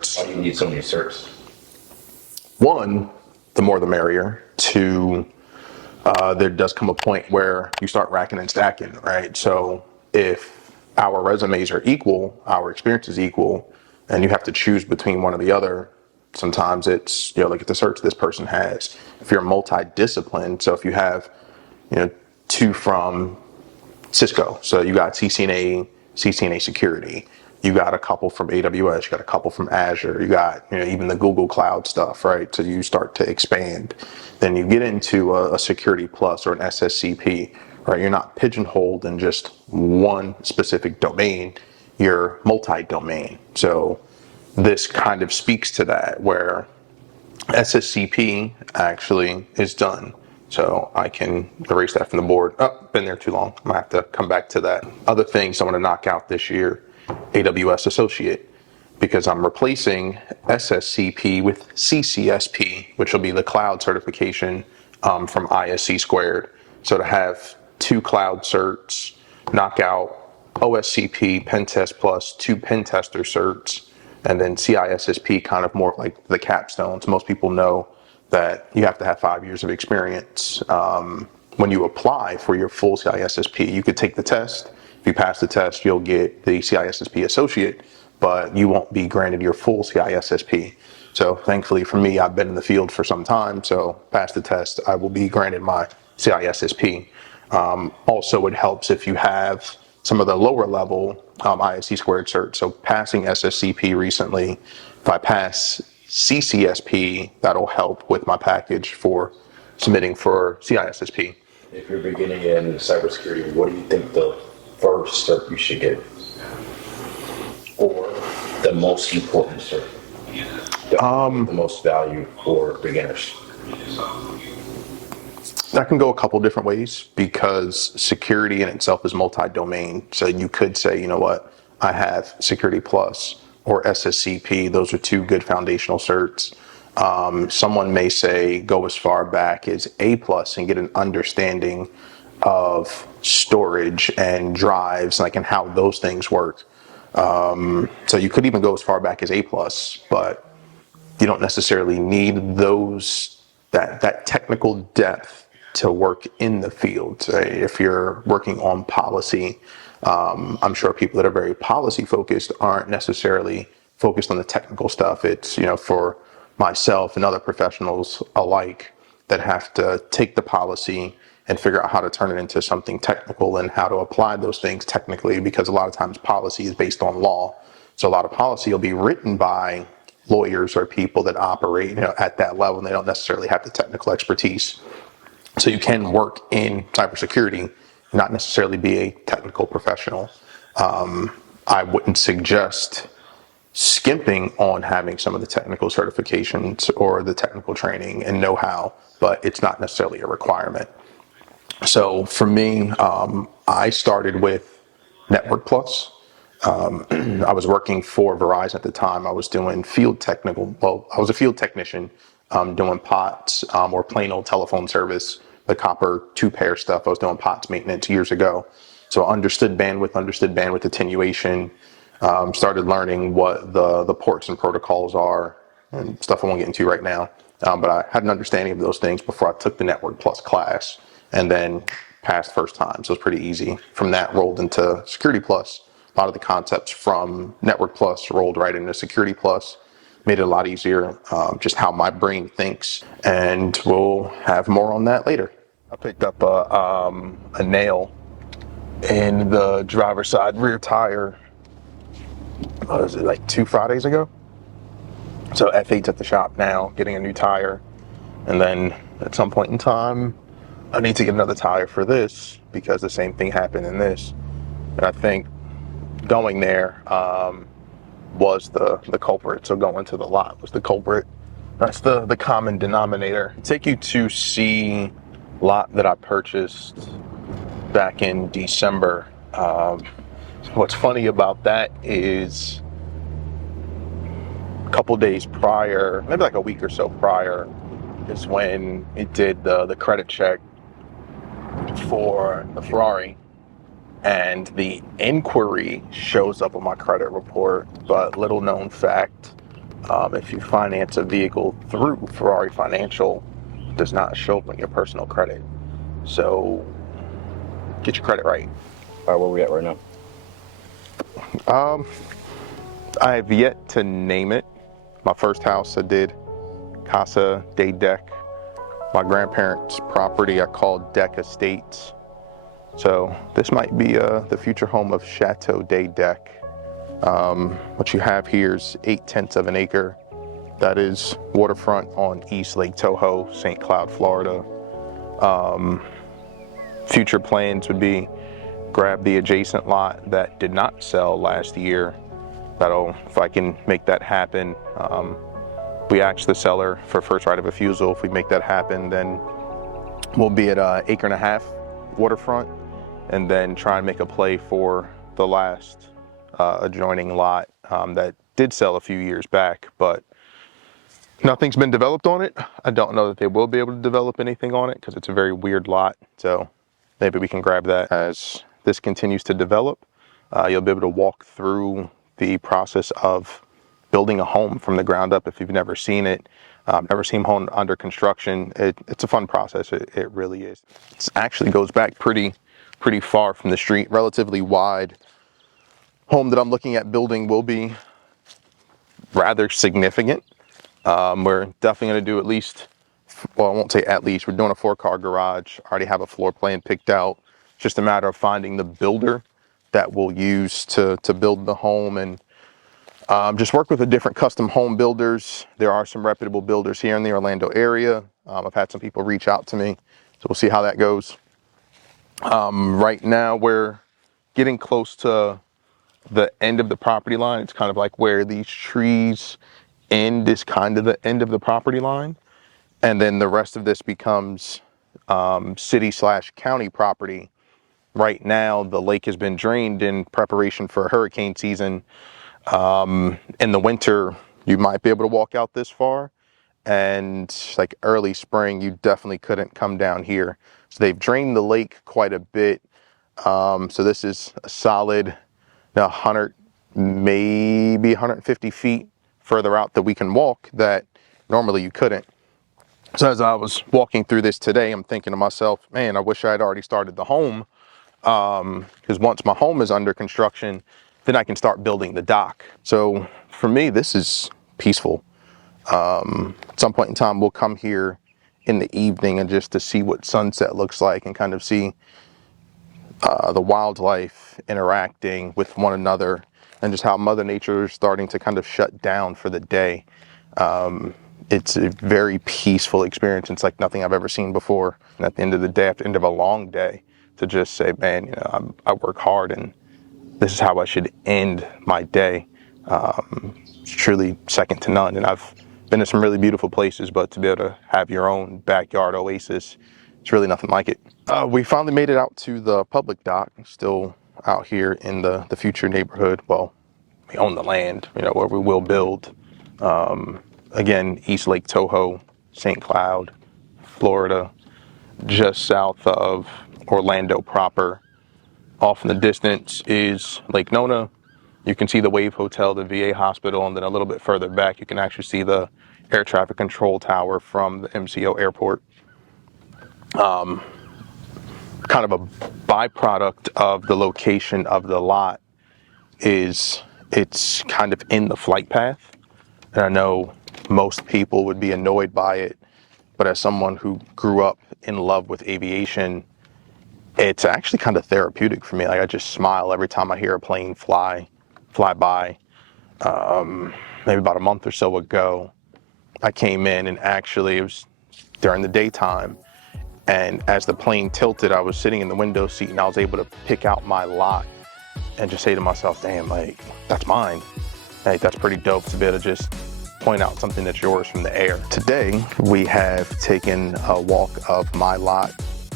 certs. Why do you need so many certs? One, the more the merrier. Two, there does come a point where you start racking and stacking, right? So if our resumes are equal, our experience is equal, and you have to choose between one or the other, sometimes it's, look at the certs this person has. If you're multi-disciplined, so if you have, two from Cisco, so you got CCNA security, you got a couple from AWS, you got a couple from Azure, you got even the Google Cloud stuff, right? So you start to expand. Then you get into a Security Plus or an SSCP, right? You're not pigeonholed in just one specific domain, you're multi-domain. So this kind of speaks to that, where SSCP actually is done. So I can erase that from the board. Oh, been there too long. I might have to come back to that. Other things I want to knock out this year, AWS Associate, because I'm replacing SSCP with CCSP, which will be the cloud certification from ISC squared. So to have two cloud certs, knock out OSCP, Pentest Plus, two pen tester certs, and then CISSP, kind of more like the capstones. Most people know that you have to have 5 years of experience. When you apply for your full CISSP, you could take the test. If you pass the test, you'll get the CISSP associate, but you won't be granted your full CISSP. So thankfully for me, I've been in the field for some time, so pass the test, I will be granted my CISSP. Also, it helps if you have some of the lower level ISC squared certs. So passing SSCP recently, if I pass CCSP, that'll help with my package for submitting for CISSP. If you're beginning in cybersecurity, what do you think the first cert you should get? Or the most important cert? The most value for beginners? That can go a couple different ways, because security in itself is multi-domain. So you could say, I have Security Plus or SSCP. Those are two good foundational certs. Someone may say go as far back as A plus and get an understanding of storage and drives, and how those things work. So you could even go as far back as A plus, but you don't necessarily need that technical depth to work in the field. If you're working on policy, I'm sure people that are very policy focused aren't necessarily focused on the technical stuff. It's, for myself and other professionals alike that have to take the policy and figure out how to turn it into something technical and how to apply those things technically, because a lot of times policy is based on law. So a lot of policy will be written by lawyers or people that operate, at that level, and they don't necessarily have the technical expertise. So you can work in cybersecurity, not necessarily be a technical professional. I wouldn't suggest skimping on having some of the technical certifications or the technical training and know-how, but it's not necessarily a requirement. So for me, I started with Network Plus. I was working for Verizon at the time. I was doing I was a field technician doing POTS or plain old telephone service, the copper 2-pair stuff. I was doing POTS maintenance years ago. So I understood bandwidth attenuation, started learning what the ports and protocols are, and stuff I won't get into right now. But I had an understanding of those things before I took the Network Plus class, and then passed first time. So it was pretty easy. From that, rolled into Security Plus. A lot of the concepts from Network Plus rolled right into Security Plus, made it a lot easier, just how my brain thinks, and we'll have more on that later. I picked up a nail in the driver's side rear tire, what was it, like 2 Fridays ago? So F8's at the shop now, getting a new tire, and then at some point in time, I need to get another tire for this, because the same thing happened in this, and I think going there was the culprit. So going to the lot was the culprit. That's the common denominator. I'll take you to see lot that I purchased back in December. What's funny about that is a couple days prior, maybe like a week or so prior, is when it did the credit check for the Ferrari. And the inquiry shows up on my credit report, but little known fact, If you finance a vehicle through Ferrari Financial, it does not show up on your personal credit. So get your credit right. All right, where we at right now? I have yet to name it. My first house I did Casa de Deck. My grandparents' property I called Deck Estates. So this might be the future home of Chateau de Deck. What you have here is 8/10 of an acre. That is waterfront on East Lake Toho, St. Cloud, Florida. Future plans would be grab the adjacent lot that did not sell last year. If I can make that happen, we asked the seller for first right of refusal. If we make that happen, then we'll be at an acre and a half waterfront, and then try and make a play for the last adjoining lot that did sell a few years back, but nothing's been developed on it. I don't know that they will be able to develop anything on it because it's a very weird lot. So maybe we can grab that as this continues to develop. You'll be able to walk through the process of building a home from the ground up if you've never seen it. Never seen home under construction. It's a fun process. It really is. It actually goes back pretty far from the street, relatively wide. Home that I'm looking at building will be rather significant. We're definitely going to do at least, well, I won't say at least, we're doing a 4-car garage. I already have a floor plan picked out. It's just a matter of finding the builder that we'll use to build the home, and just work with the different custom home builders. There are some reputable builders here in the Orlando area. I've had some people reach out to me, so we'll see how that goes. Right now, we're getting close to the end of the property line. It's kind of like where these trees end is kind of the end of the property line. And then the rest of this becomes city/county property. Right now, the lake has been drained in preparation for hurricane season. In the winter, you might be able to walk out this far, and like early spring, you definitely couldn't come down here. So they've drained the lake quite a bit. So this is a solid 100, maybe 150 feet further out that we can walk that normally you couldn't. So as I was walking through this today, I'm thinking to myself, man, I wish I had already started the home, because once my home is under construction, then I can start building the dock. So for me, this is peaceful. At some point in time, we'll come here in the evening and just to see what sunset looks like and kind of see the wildlife interacting with one another, and just how Mother Nature is starting to kind of shut down for the day. It's a very peaceful experience. It's like nothing I've ever seen before. And at the end of the day, at the end of a long day, to just say, man, I work hard and this is how I should end my day. It's truly second to none. And I've been to some really beautiful places, but to be able to have your own backyard oasis, it's really nothing like it. We finally made it out to the public dock, still out here in the future neighborhood. Well, we own the land, where we will build. Again, East Lake Toho, St. Cloud, Florida, just south of Orlando proper. Off in the distance is Lake Nona. You can see the Wave Hotel, the VA hospital, and then a little bit further back, you can actually see the air traffic control tower from the MCO airport. Kind of a byproduct of the location of the lot is it's kind of in the flight path. And I know most people would be annoyed by it, but as someone who grew up in love with aviation, it's actually kind of therapeutic for me. Like, I just smile every time I hear a plane fly by. Maybe about a month or so ago, I came in, and actually it was during the daytime, and as the plane tilted, I was sitting in the window seat, and I was able to pick out my lot and just say to myself, damn, like, that's mine. Like, that's pretty dope to be able to just point out something that's yours from the air. Today, we have taken a walk of my lot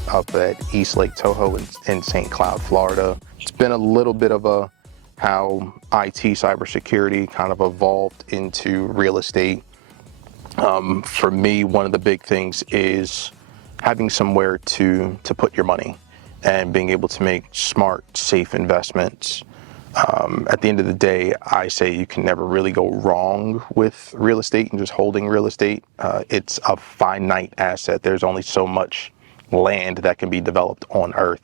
up at East Lake Toho in St. Cloud, Florida. It's been a little bit of how IT cybersecurity kind of evolved into real estate. For me, one of the big things is having somewhere to put your money and being able to make smart, safe investments. At the end of the day, I say you can never really go wrong with real estate and just holding real estate. It's a finite asset. There's only so much land that can be developed on Earth.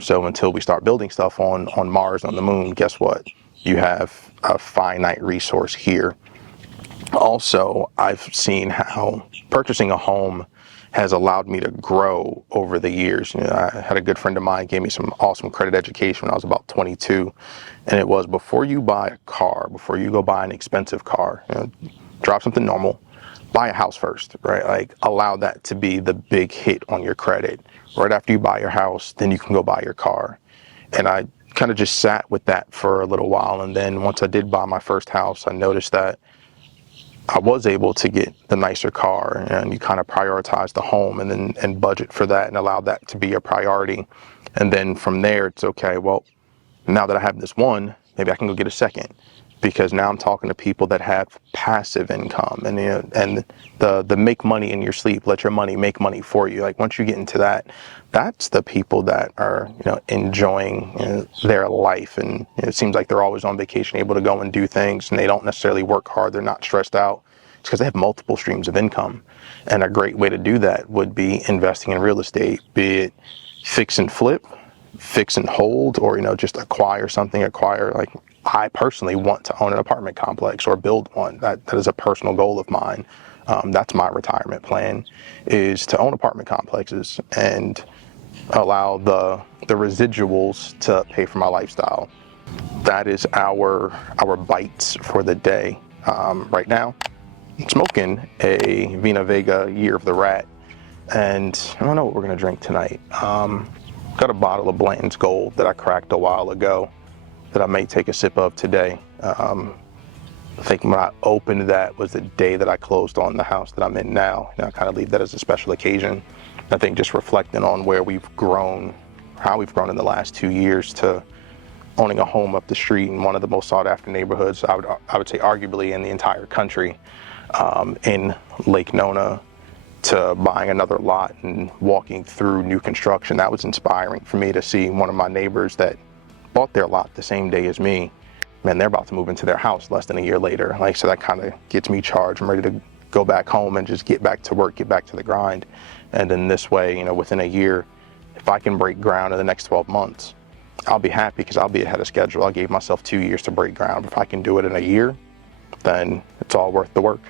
So until we start building stuff on Mars, on the moon, guess what? You have a finite resource here. Also, I've seen how purchasing a home has allowed me to grow over the years. You know, I had a good friend of mine gave me some awesome credit education when I was about 22, and it was before you buy a car, before you go buy an expensive car, you know, drop something normal, buy a house first, right? Like allow that to be the big hit on your credit. Right after you buy your house, then you can go buy your car. And I kind of just sat with that for a little while, and then once I did buy my first house, I noticed that I was able to get the nicer car, and you kind of prioritize the home and budget for that and allow that to be a priority. And then from there, it's okay, well, now that I have this one, maybe I can go get a second, because now I'm talking to people that have passive income, and you know, and the make money in your sleep, let your money make money for you. Like once you get into that, that's the people that are, you know, enjoying, you know, their life, and you know, it seems like they're always on vacation, able to go and do things, and they don't necessarily work hard. They're not stressed out. It's because they have multiple streams of income, and a great way to do that would be investing in real estate, be it fix and flip, fix and hold, or you know, just acquire something. Like I personally want to own an apartment complex or build one. That is a personal goal of mine. That's my retirement plan, is to own apartment complexes and allow the residuals to pay for my lifestyle. That is our bites for the day. Right now, I'm smoking a Vina Vega Year of the Rat, and I don't know what we're gonna drink tonight. Got a bottle of Blanton's Gold that I cracked a while ago that I may take a sip of today. I think when I opened that was the day that I closed on the house that I'm in now. And I kind of leave that as a special occasion. I think just reflecting on where we've grown, how we've grown in the last 2 years to owning a home up the street in one of the most sought after neighborhoods, I would say arguably in the entire country, in Lake Nona, to buying another lot and walking through new construction. That was inspiring for me to see one of my neighbors that bought their lot the same day as me. Man, they're about to move into their house less than a year later. Like, so that kind of gets me charged. I'm ready to go back home and just get back to work, get back to the grind. And then this way, you know, within a year, if I can break ground in the next 12 months, I'll be happy because I'll be ahead of schedule. I gave myself 2 years to break ground. If I can do it in a year, then it's all worth the work.